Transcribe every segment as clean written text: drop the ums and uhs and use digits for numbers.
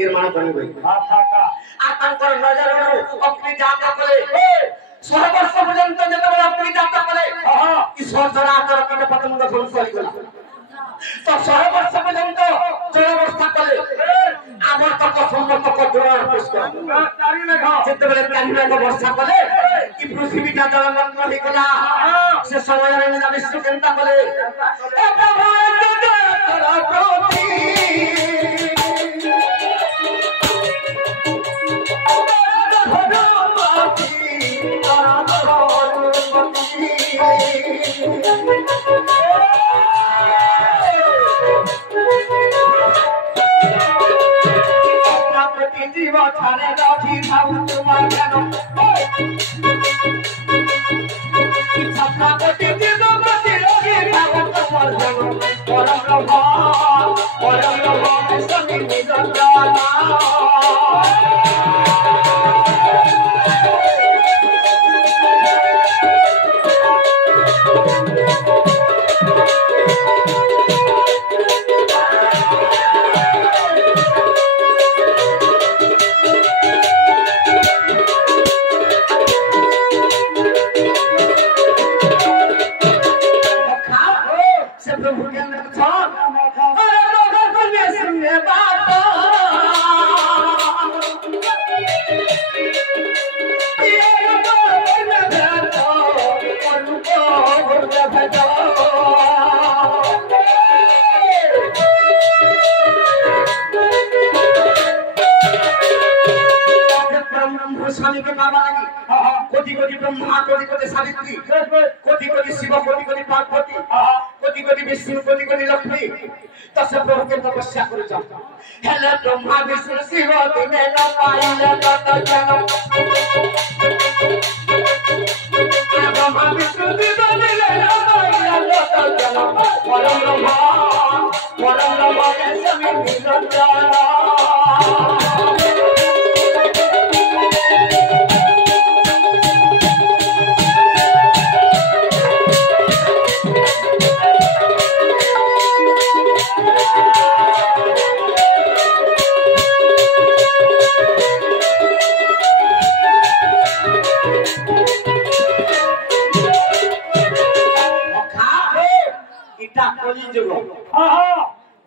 निर्माण करेंगे आतंकर नजर अपनी जाता करे 100 वर्ष पर्यंत যেতবে আপনি যাত্রা করে ঈশ্বর চরাচর কীট পতঙ্গ ধ্বংস হয়ে গেল তো 100 वर्ष पर्यंत জড়াবস্থা করে আবার তো সম্মত জোড়ার পুষ্প চারি মেঘ যেতবে চারি মেঘ বর্ষা করে কি পৃথিবীটা জলমগ্ন হয়ে গেল সে সময়ের মেলা বিশ্ব চিন্তা করে এ প্রভু स्वामी के बाबा लगी कोटि कोटि ब्रह्मा कोटि कोटि सावित्री कोटि कोटि शिव कोटि कोटि पार्वती कोटि कोटि विष्णु कोटि कोटि लक्ष्मी तसे प्रभु के तपस्या करू जा हेले ब्रह्मा विष्णु शिव दिने न पाइले तत जन ब्रह्मा विष्णु शिव दिने न पाइले तत जन परम ब्रह्मा के समी मिलन जाना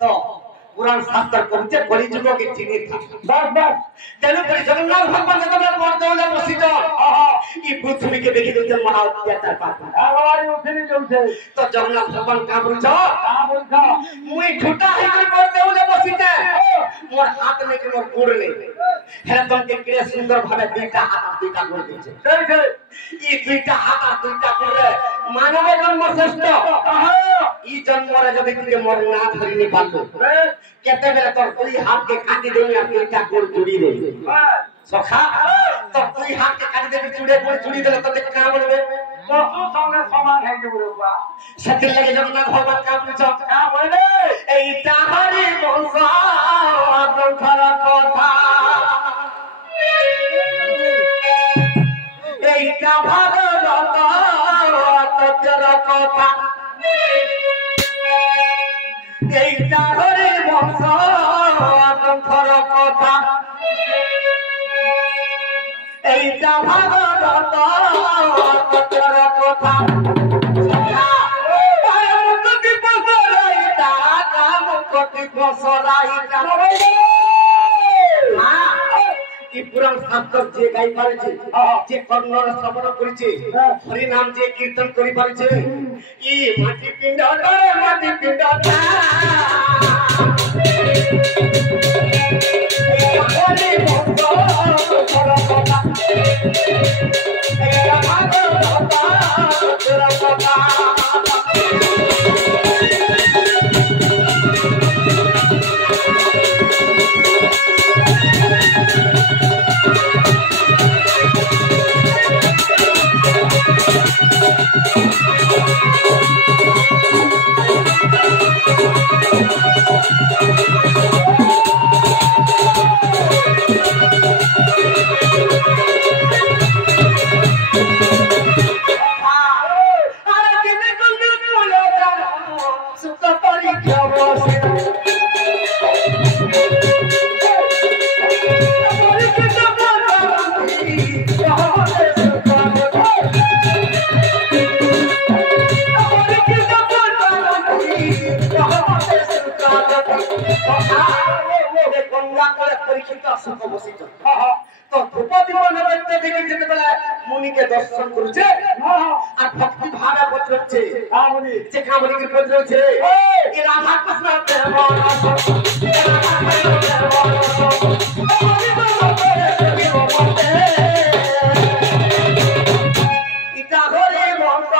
तो पुराण शास्त्र करते कली जुग के चिन्ह था बस बस तेनु पर जगन्नाथ भगवान जब मरते वाला बसित ई पृथ्वी के देखि दे महा अत्याचार पाता हमारी उठनी जोसे तो जगन्नाथ भगवान का बोलछ मुई ठुटा है कर मरते वाला बसित मोर हाथ में के मोर गोड़ ले हेरे तुम के केड़े सुंदर भावे दुईटा हाथ दुईटा गोड़ दिछे सही सही ई दुईटा हाथ दुईटा गोड़ मानव जन्म श्रेष्ठ ई जन्म रे जब के मोर ना धरि नि पालो केते बेले तोर कोई हाथ के काटी देबे आ दुईटा गोड़ जुड़ी दे सखा तो कोई हाथ के काटी देबे जुड़े गोड़ जुड़ी देले तो का बोलबे पशु संगे समान है के बोलबा सत्य लगे जगन्नाथ भगवान का पूछो का बोले ए ताहरी बंसा दुखर कथा एटा भागवत तत्तर कथा एटा हरि बंश दुखर कथा एटा भागवत तत्तर कथा मुक्ति पसराइता काम मुक्ति पसराइता পুরাণ শাস্ত্র যে গাই পারেছে যে কর্ণর শ্রবণ করেছে হরি নাম যে কীর্তন করি পারেছে ই মাটি পিণ্ড মাটি পিণ্ড হরি ভক্ত কথা मुनिके दर्शन करुचे আর ভক্তি ভাবে বদলছে যে কামড়িকে বদলছে এ রাধা কৃষ্ণ ইটা হরে মন্দ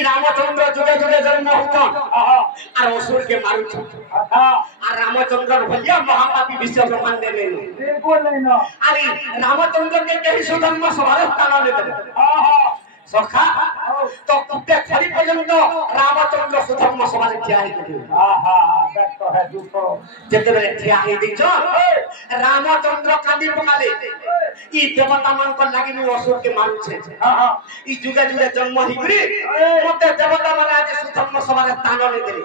रामचंद्र जुगे जुगे जन्म होता और असुर के मारुच और रामचंद्र भैया महापापी विश्व ब्रह्मांड में बिल्कुल नहीं ना अरे रामचंद्र के कहीं सुधर्म सवाल ताना लेते सखा तो कुत्ते खरी पर्यंत रामचंद्र सुधर्म सवाल क्या है যেତେବେଳେ ଠିଆ ହେଇଦେଇଛ ରାମଚନ୍ଦ୍ର କାନ୍ଦି ପକାଲେ ଇ ଦେବତା ମାନଙ୍କ ଲାଗି ମୁଁ ଅସୁରକେ ମାରୁଛେ ଇ ଯୁଗେ ଯୁଗେ ଜନ୍ମ ହେଇକରି ମତେ ଦେବତା ମାନେ ଆଜି ସୁଧର୍ମ ସଭାରେ ସ୍ଥାନ ନେଇଦେଲେ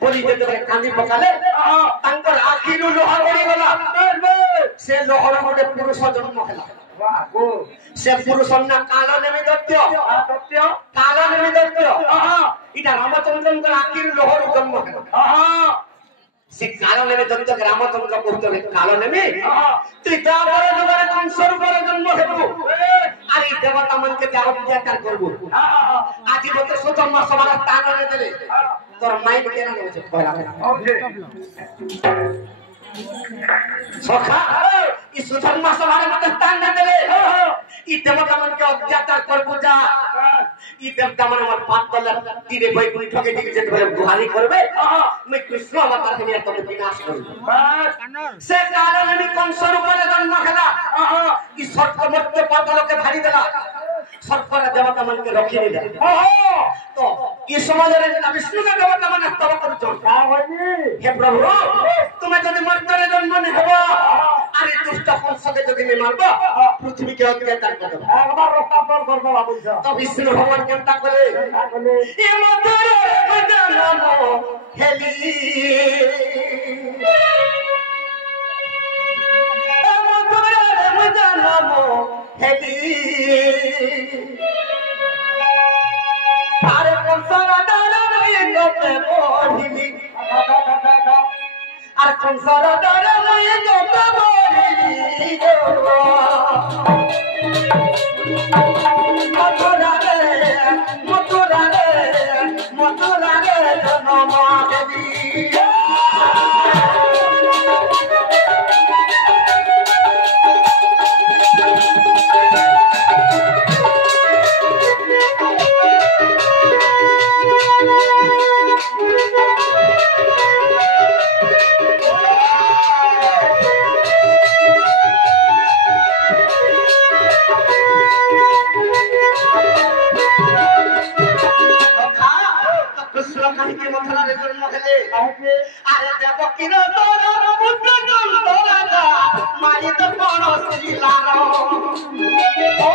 ବୋଲି ଯେତେବେଳେ କାନ୍ଦି ପକାଲେ ତାଙ୍କର ଆଖିରୁ ଲୁହ ଗଡ଼ିଗଲା ସେ ଲୁହର ଗୋଟେ ପୁରୁଷ ଜନ୍ମ ହେଲା से पुरुष ना काला नेमी दत्त काला नेमी दत्त इटा रामचंद्र आखिर लोहर जन्म से काला नेमी दत्त रामचंद्र कहते काला नेमी तू जाबर जुगार कंसर पर जन्म हेबु अरे देवता मन के अत्याचार करबु आज मते सुधर्म सभार स्थान ने देले तोर माइंड केना ने होचे पहला सखा ई सुधर्म सभार मते स्थान ने देले ई देवता मन के अत्याचार करबु जा ई देवता मन हमर पाप तले तीरे भई ठके दिके जे बले गुहारी करबे मैं कृष्ण अवतार के लिए तोके विनाश करबो से कारण ने कंसर ऊपर जन्म खेला ई सर्पमत्त पाताल के भारी देला सर्पर देवता मन के रखी दे तो ई समाज रे ना विष्णु के देवता मन स्तव करछो का होई हे प्रभु तुमे जदी मर्तरे जन्म ने हेबो अरे दुष्ट कंस के जदी ने मारबो पृथ्वी के अत्याचार करबो एकबार रस्ता पर करबो बाबू तो विष्णु भगवान केनता करे ए मधुर मदनमो हेली ए मधुर मदनमो हेली अरे कंसरा डाला नहीं गोते बोलिली अरे कंसरा डाला नहीं गोते बोलिली मथुरा रे जन्म देवी अरे देवकी रो तोरा पुत्र जन तोरा माई तो कोन सिला रो ओ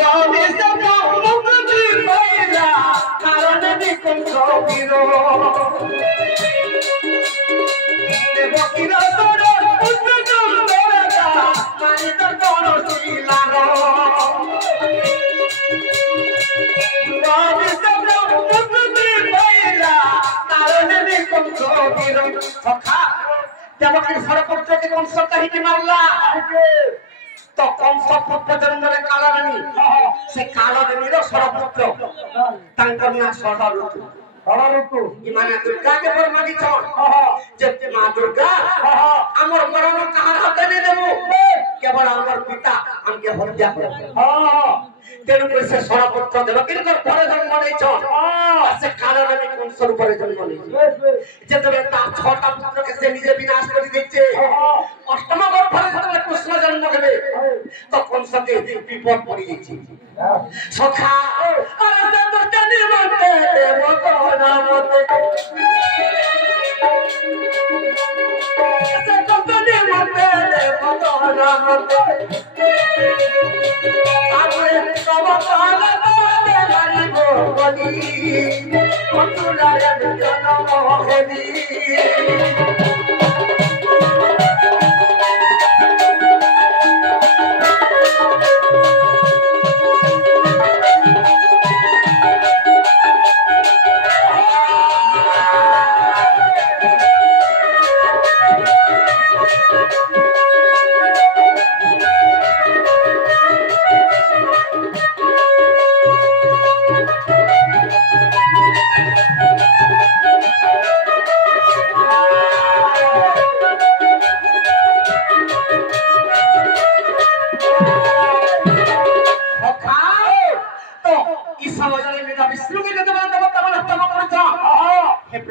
रामे से मुक्ति पैला कारण भी कोन गिरो देवकी रो तोरा पुत्र जन तोरा माई तो कोन सिला रो रामे से सखा देवकी सरपुत्र के कंस कहीं मारला तो कंस पुत्र जन्म रे काला रानी से काला रानी रो सरपुत्र तांकर ना सरऋतु ई माने दुर्गा के परमानी छ जते मां दुर्गा हमर मरण कहार हाथ ने देबो केवल हमर पिता हमके हत्या कर तेनु पर से सरपुत्र देवकी के पर जन्म नै छ से काला रानी कंस ऊपर जन्म नै जते ता छोटा पुत्र के से निजे विनाश करि देछे अष्टम गर्भ रे जते कृष्ण जन्म हेबे तो कंस के विपद पड़ी जेछि सखा अरे तो तनी मते देव तो नामते से तो तनी मते देव तो नामते आरे सब काल दे गरी गोली मथुरा रे जन्म हेबी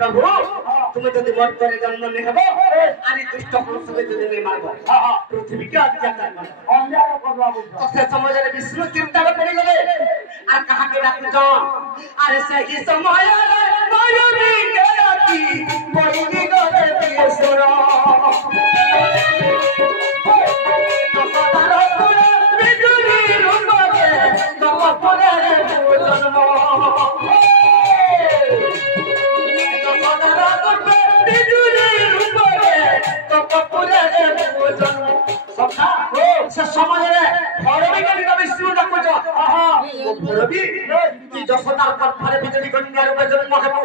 प्रभु तुम्हें जदि मर्तरे जन्म ने हेबो आनी दुष्ट पुरुष के जदि ने मारबो पृथ्वी के अत्याचार करबो अन्याय करबो तो से समय रे विष्णु चिंता में पड़ी गले आ कहा के डाकू अरे से ही समय रे ভৈরবী কেরাকি বইনি গলে বিয়েশ্বর বিজুলি রূপে তপপুরের জন্ম বিজুলি রূপে তপপুরের জন্ম সখা সে সমাজে ভৈরবীকে নিরামিষ ডাকুছ ভৈরবী তুই যশোদার পথরে বিজুলি কন্যা রূপে জন্ম হেব